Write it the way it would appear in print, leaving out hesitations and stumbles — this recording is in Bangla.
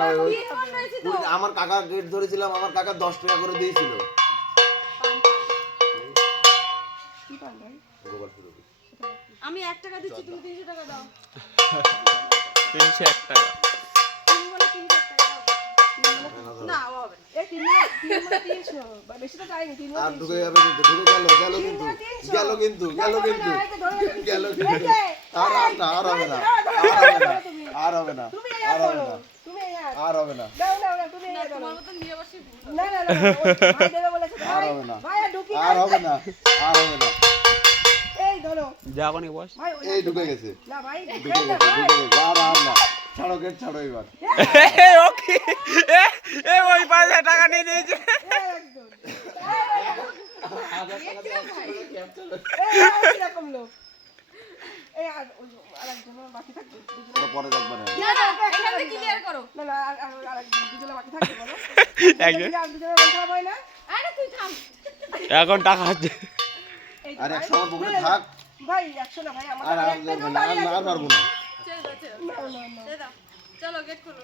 না আমার কাকা গেট ধরেছিলাম, আমার কাকা 10 টাকা করে দিয়েছিল। আমি 1 টাকা দিচ্ছি, তুমি 300 টাকা দাও। 301 টাকা। তুমি বলে 300 টাকা দাও। না ও হবে এই 300 বেশি তো চাইনি। 300 আর ঢুকে যাবে কিন্তু, ঢুকে গেল কিন্তু আর হবে না আর হবে না তুমি আর হবে না তুমি আর হবে না দাও তুমি তোমার মতো নিয়ে বসি না ভাই দেবে বলেছে আর ভাই। হবে না ভাই আর ঢুকি আর হবে না আর হবে না। এই ধরো যা কোনি বস। ভাই এই ঢুকে গেছে না ভাই আর না ছাড়ো গেট ছাড়ো এবার। ওকে এ ওই 5000 টাকা নিয়ে নিয়েছে। একদম এরকম লোক এই আরেকজন বাকি থাকবে ওটা পরে দেখবা না। না না এখানে ক্লিয়ার করো। না না দুজন বাকি থাকবে বলো একজন দুজনের মন খারাপ হয় না আরে তুই থাম। এখন টাকা আছে। এই আর 100 আমার পকেটে থাক ভাই 100 না ভাই আমার আর পারবো না। ছেড়ে দাও ছেড়ে দাও। না ছেড়ে দাও। চলো গেট খোলো।